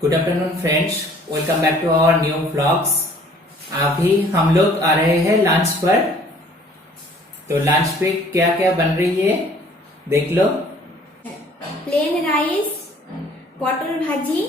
Good afternoon friends, welcome back to our new vlogs. अभी हम लोग आ रहे हैं लंच पर। तो लंच पे क्या क्या बन रही है देख लो। प्लेन राइस, पटल भाजी,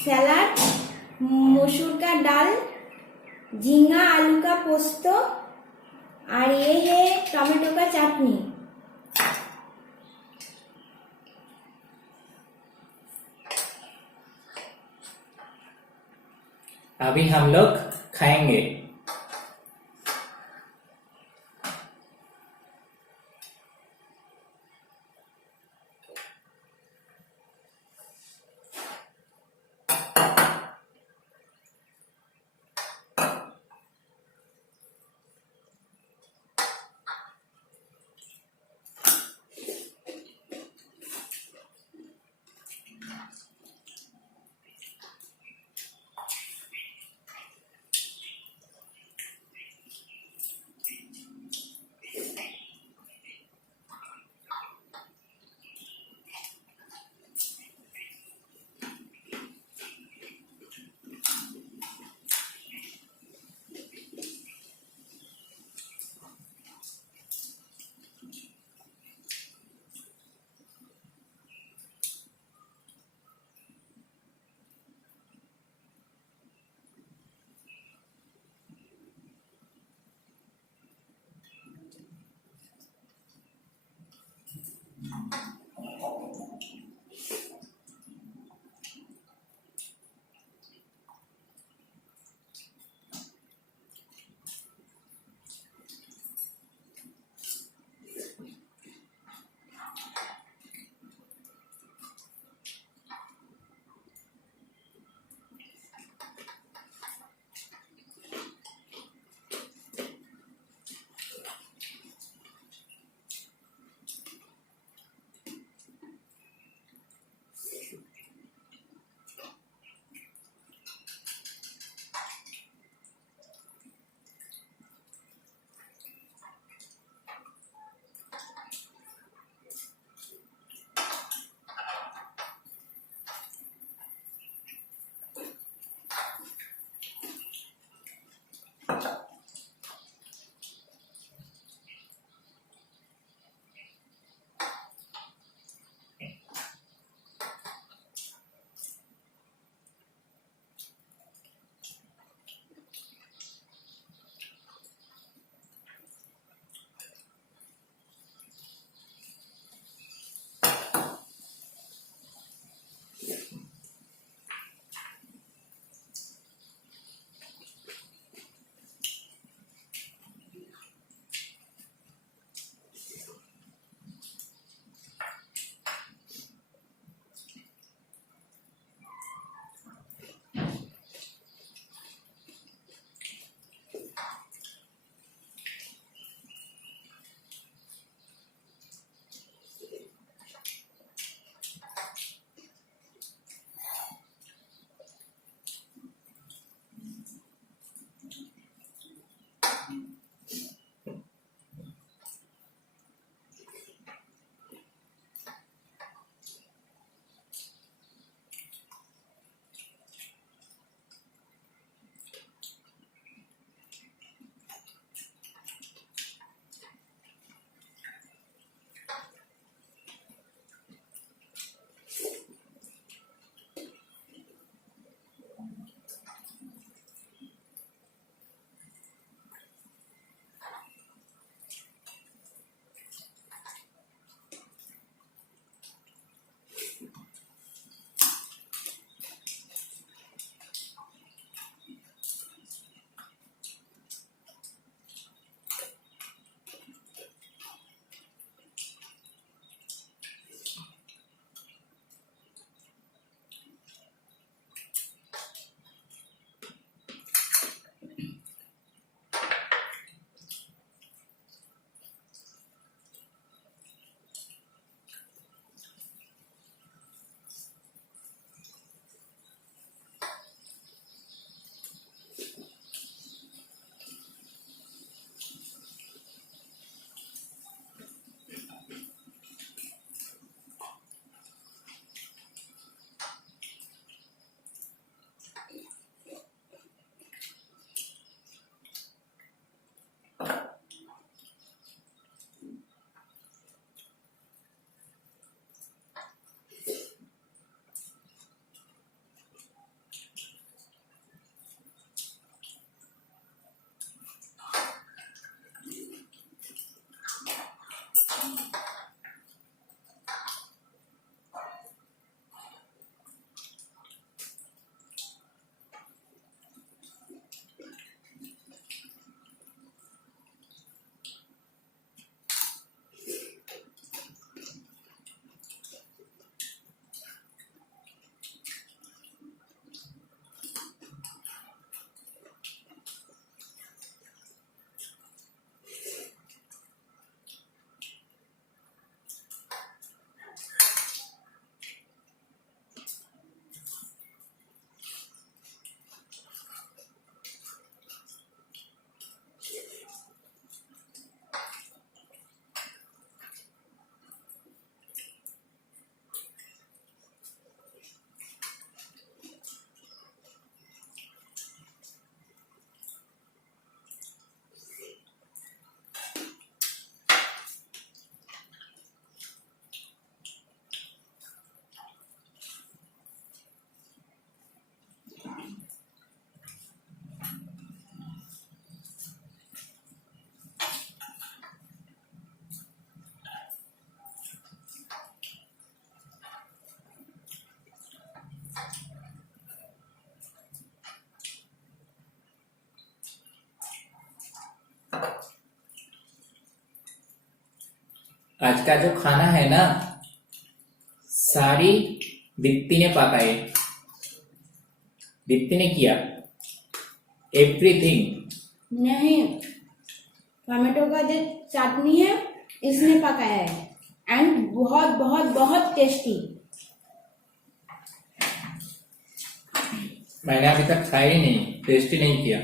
सलाद, मसूर का दाल, झींगा आलू का पोस्तो और ये है टमाटो का चटनी। अभी हम लोग खाएंगे। आज का जो खाना है ना, सारी दीप्ति ने पकाए। दीप्ति ने किया एवरीथिंग। नहीं, टमाटो का जो चटनी है इसने पकाया है एंड बहुत बहुत बहुत टेस्टी। मैंने अभी तक खाया ही नहीं, टेस्टी नहीं किया।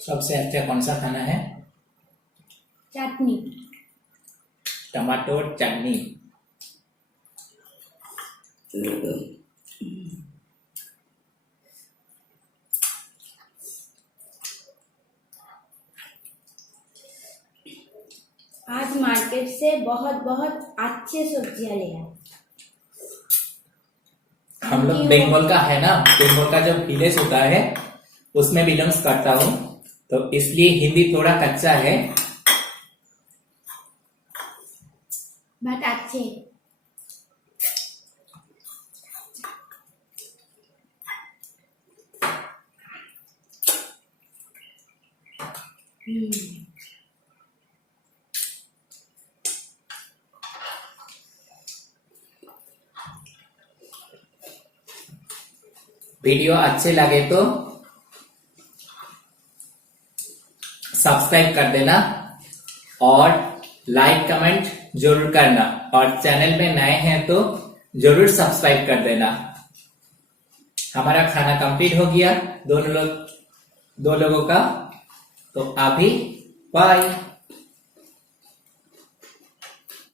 सबसे अच्छा कौन सा खाना है? चटनी। टमाटो चटनी। आज मार्केट से बहुत बहुत अच्छे सब्जियां ले आए। हम लोग बंगाल का है ना, बंगाल का जो विलेज होता है उसमें बिलोंग्स करता हूँ, तो इसलिए हिंदी थोड़ा कच्चा है। बट अच्छे। वीडियो अच्छे लगे तो सब्सक्राइब कर देना और लाइक कमेंट जरूर करना, और चैनल में नए हैं तो जरूर सब्सक्राइब कर देना। हमारा खाना कंप्लीट हो गया दो लोगों का, तो अभी बाय।